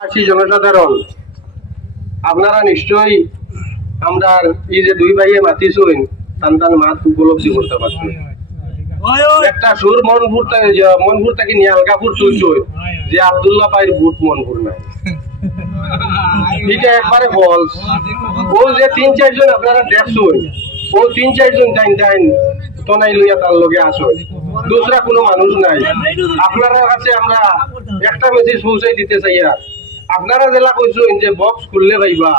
আছি জনসাধারণ আপনারা নিশ্চয়ই আমরা এই যে দুই ভাইয়ে মাতিছুন টান টান মাত উপলব্ধি করতে পারছেন। একটা সুর মনপুর মনপুর থেকে নিয়ে আলগাপুর তুলছই যে আব্দুল্লাহ ভাইয়ের বুট মনপুর নাই। এটা একবারে বলস ও যে তিন চারজন আপনারা দেখছুন ও তিন চারজন টাইম টাইম তনাই লইয়া তার লগে আসুন দুসরা কোনো মানুষ নাই। আপনারা কাছে আমরা একটা মেসেজ পৌঁছাই দিতে চাই আর। আপনারা জেলা কইছেন যে বক্স খুললে ভাইবা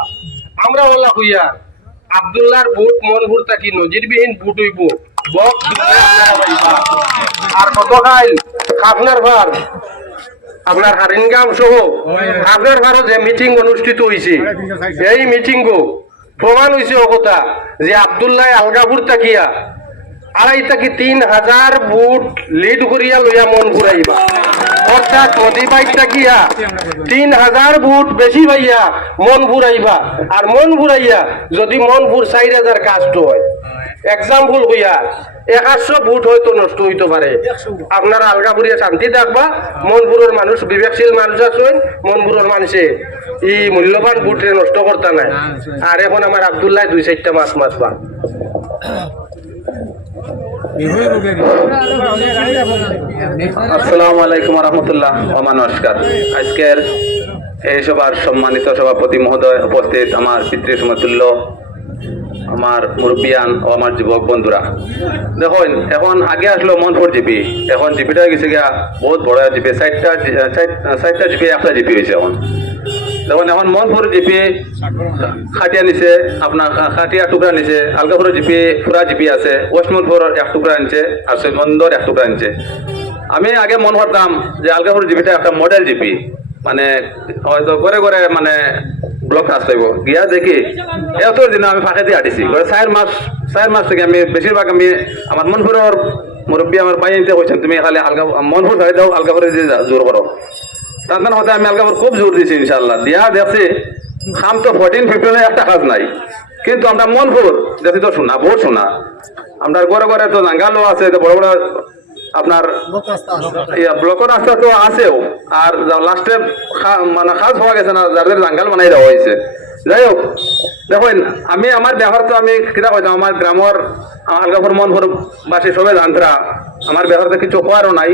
আমরা ওলা কইয়া, আব্দুল্লাহর বুট মনপুর থাকি, নজিরবিহীন বুট হইব। বক্স আর কত খাইল? খাপনার ভার। আপনার হারিনগাম সহ আপনার ভারত যে মিটিং অনুষ্ঠিত হয়েছে এই মিটিং গো, প্রমাণ হয়েছে কথা যে আবদুল্লাহ আলগাপুর তাকিয়া আড়াই থাকি তিন হাজার বুট লিড করিয়া লইয়া মন ঘুরাইবা। তিন মন ঘুরাইয়া যদি হয়। হইয়া বুট হয়তো নষ্ট আপনারা আলগা ফুরিয়া শান্তি থাকবা। মনপুরের মানুষ বিবেকশীল মানুষ আছেন মনপুরের মানুষে ই মূল্যবান বুটরে নষ্ট করতে নাই। আর এখন আমার আবদুল্লাহ দুই চারটা মাছ পা আসসালামু আলাইকুম রহমতুল্লাহ ও নমস্কার আজকের। এই সভার সম্মানিত সভাপতি মহোদয় উপস্থিত আমার পিতৃ সমতুল্য, আমার মুরব্বিয়ান ও আমার যুবক বন্ধুরা। দেখুন, এখন আগে আসলো মনপুর জিপি। এখন জিপিটা গেছে গিয়া বহুত বড় জিপি, চারটা চারটা জিপি, একটা জিপি হয়েছে এখন। দেখুন এখন মনপুর জিপি খাটিয়া নিছে আপনার খাটিয়া টুকরা নিছে আলগাপুর জিপি পুরা জিপি আছে ওয়েস্টমনপুর এক টুকরা আনছে আর সৈমন্দর এক টুকরা আনছে। আমি আগে মনে করতাম যে আলগাপুর জিপিটা একটা মডেল জিপি মানে হয়তো করে করে মানে ব্লক রাস্তা হইব গিয়া দেখি এত দিন আমি ফাঁকে দিয়ে আটিছি করে চার মাস চার মাস থেকে আমি বেশিরভাগ আমি আমার মনপুরের মুরব্বী আমার পাই নিতে কইছেন তুমি খালি আলগা মনপুর ধরে দাও আলগাপুরে দিয়ে যা- জোর করো তার মানে হতে আমি আলগাপুর খুব জোর দিছি ইনশাল্লাহ দিয়া দেখছি খাম তো ফোরটিন ফিফটিনে একটা কাজ নাই। কিন্তু আমরা মনপুর দেখি তো শোনা বহুত শোনা। আমরা ঘরে ঘরে তো জাঙ্গালও আছে বড় বড় আপনার ব্লক রাস্তা তো আছেও। আর লাস্টে মানে খাস হওয়া গেছে না, যাদের জাঙ্গাল বানাই দেওয়া হয়েছে। যাই হোক, দেখুন, আমি আমার ব্যবহার তো আমি কিনা কইতাম, আমার গ্রামের আলগাপুর মনপুর বাসী সবে জানতরা, আমার ব্যবহার তো কিছু হওয়ারও নাই।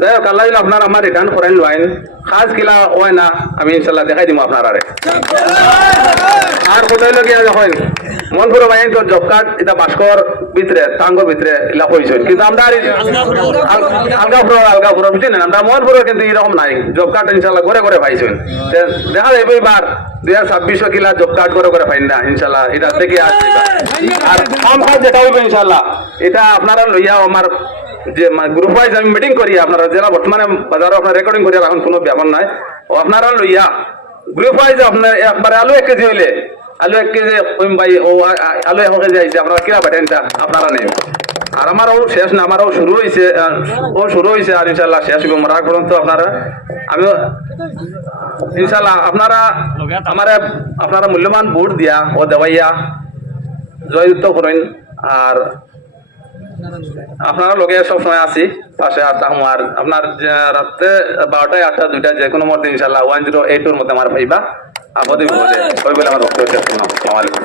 যাই হোক আল্লাহ আপনার আমার রিটার্ন করেন লাইন খাস কিলা হয় না আমি ইনশাল্লাহ দেখাই দিব আপনার আরে আর কোথায় লগিয়া যখন মনপুর বাইন তো জব কার্ড এটা বাস্কর ভিতরে টাঙ্গর ভিতরে ইলা হয়েছে কিন্তু আমরা আলগাপুর আলগাপুর বুঝছেন আমরা মনপুরে কিন্তু এরকম নাই জব কার্ড ইনশাল্লাহ করে করে পাইছেন দেখা যাবে এবার দুই হাজার ছাব্বিশ কিলা জব কার্ড করে করে পাইন না ইনশাল্লাহ এটা থেকে আর কম কাজ যেটা হইবে ইনশাল্লাহ এটা আপনারা লইয়া আমার যে গ্রুপ ওয়াইজ আমি মিটিং করি, আপনারা যারা বর্তমানে বাজারে আপনার রেকর্ডিং করি, এখন কোনো ব্যাপার নাই। ও আপনারা লইয়া গ্রুপ ওয়াইজ আপনার একবারে আলু এক কেজি হইলে, আলু এক কেজি ভাই, ও আলু এক কেজি আইছে, আপনারা কিরা তা আপনারা নেন। আর আমারও শেষ না, আমারও শুরু হয়েছে ও শুরু হয়েছে আর ইনশাল্লাহ শেষ হইব। মরা পর্যন্ত আপনারা। আমি ইনশাল্লাহ আপনারা, আমার আপনারা মূল্যবান ভোট দিয়া, ও দেওয়াইয়া জয়যুক্ত করেন। আর আপনারা লোকে সব সময় আছি পাশে আর তাহম আর আপনার রাতে রাত্রে বারোটায় আটটা দুইটা যে কোনো মধ্যে ইনশাল্লাহ ওয়ান জিরো এইট এর মধ্যে আমার পাইবা আপদে বিপদে ওই বলে আমার বক্তব্য আসসালামু আলাইকুম।